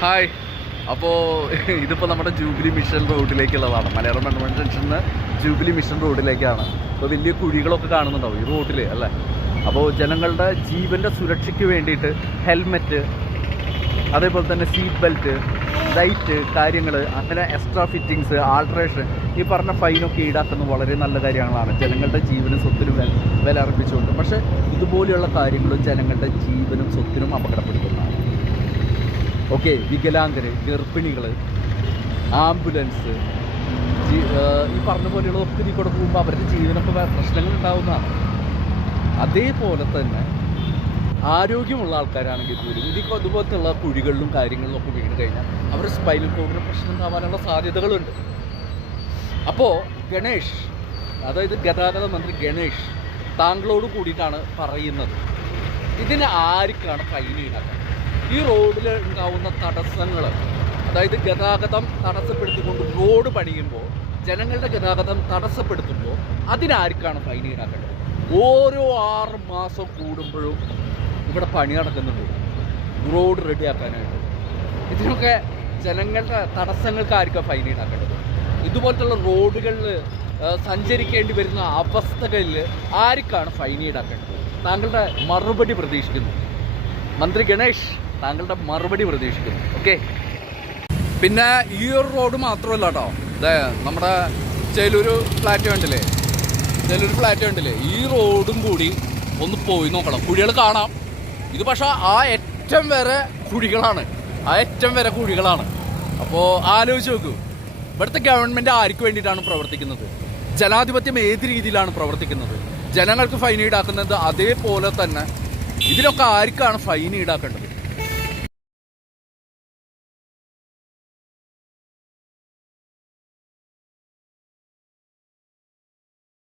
Hi. അപ്പോൾ ഇതിപ്പോൾ നമ്മുടെ ജൂബിലി മിഷൻ റോഡിലേക്കുള്ളതാണ്. മലയാളം കൺവെൻഷൻ ജംഗ്ഷനിൽ ജൂബിലി മിഷൻ റോഡിലേക്കാണ്. ഇപ്പോൾ വലിയ കുഴികളൊക്കെ കാണുന്നുണ്ടാവും ഈ റോഡിൽ അല്ലേ. അപ്പോൾ ജനങ്ങളുടെ ജീവൻ്റെ സുരക്ഷയ്ക്ക് വേണ്ടിയിട്ട് ഹെൽമെറ്റ്, അതേപോലെ തന്നെ സീറ്റ് ബെൽറ്റ്, ലൈറ്റ് കാര്യങ്ങൾ, അങ്ങനെ എക്സ്ട്രാ ഫിറ്റിങ്സ്, ആൾട്രേഷൻ, ഈ പറഞ്ഞ ഫൈനൊക്കെ ഈടാക്കുന്ന വളരെ നല്ല കാര്യങ്ങളാണ് ജനങ്ങളുടെ ജീവനും സ്വത്തിനും വില അർപ്പിച്ചുകൊണ്ട്. പക്ഷേ ഇതുപോലെയുള്ള കാര്യങ്ങളും ജനങ്ങളുടെ ജീവനും സ്വത്തിനും അപകടപ്പെടുത്തുന്നതാണ്. ഓക്കെ, വികലാംഗർ, ഗർഭിണികൾ, ആംബുലൻസ്, ഈ പറഞ്ഞ പോലെയുള്ളതൊക്കെ ഇതിൽ കൂടെ പോകുമ്പോൾ അവരുടെ ജീവനൊക്കെ പ്രശ്നങ്ങൾ ഉണ്ടാവുന്നതാണ്. അതേപോലെ തന്നെ ആരോഗ്യമുള്ള ആൾക്കാരാണെങ്കിൽ പോലും ഇതുപോലത്തുള്ള കുഴികളിലും കാര്യങ്ങളിലും ഒക്കെ വീണ് കഴിഞ്ഞാൽ അവരുടെ സ്പൈനൽ കോഡിന് പ്രശ്നം ഉണ്ടാവാനുള്ള സാധ്യതകളുണ്ട്. അപ്പോൾ ഗണേഷ്, അതായത് ഗതാഗത മന്ത്രി ഗണേഷ്, താങ്കളോട് കൂടിയിട്ടാണ് പറയുന്നത്, ഇതിന് ആർക്കാണ് ഫൈൻ ഈടാക്കുക? ഈ റോഡിൽ ഉണ്ടാവുന്ന തടസ്സങ്ങൾ, അതായത് ഗതാഗതം തടസ്സപ്പെടുത്തിക്കൊണ്ട് റോഡ് പണിയുമ്പോൾ, ജനങ്ങളുടെ ഗതാഗതം തടസ്സപ്പെടുത്തുമ്പോൾ അതിനാർക്കാണ് ഫൈൻ ഈടാക്കേണ്ടത്? ഓരോ 6 മാസം കൂടുമ്പോഴും ഇവിടെ പണി നടക്കുന്നുണ്ട് റോഡ് റെഡിയാക്കാനായിട്ട്. ഇതിനൊക്കെ ജനങ്ങളുടെ തടസ്സങ്ങൾക്ക് ആർക്കാണ് ഫൈൻ ഈടാക്കേണ്ടത്? ഇതുപോലത്തുള്ള റോഡുകളിൽ സഞ്ചരിക്കേണ്ടി വരുന്ന അവസ്ഥകളിൽ ആർക്കാണ് ഫൈൻ ഈടാക്കേണ്ടത്? താങ്കളുടെ മറുപടി പ്രതീക്ഷിക്കുന്നു. മന്ത്രി ഗണേഷ്, താങ്കളുടെ മറുപടി പ്രതീക്ഷിക്കുന്നു. ഓക്കെ. പിന്നെ ഈ ഒരു റോഡ് മാത്രമല്ല കേട്ടോ, നമ്മുടെ ചേലൂർ ഫ്ലാറ്റ് കണ്ടില്ലേ, ഈ റോഡും കൂടി ഒന്ന് പോയി നോക്കണം. കുഴികൾ കാണാം. ഇത് പക്ഷേ ആ ഏറ്റവും വരെ കുഴികളാണ്. അപ്പോൾ ആലോചിച്ച് നോക്കൂ, ഇവിടുത്തെ ഗവൺമെൻറ് ആർക്ക് വേണ്ടിയിട്ടാണ് പ്രവർത്തിക്കുന്നത്? ജനാധിപത്യം ഏത് രീതിയിലാണ് പ്രവർത്തിക്കുന്നത്? ജനങ്ങൾക്ക് ഫൈൻ ഈടാക്കുന്നത് അതേപോലെ തന്നെ ഇതിലൊക്കെ ആർക്കാണ് ഫൈൻ ഈടാക്കേണ്ടത്?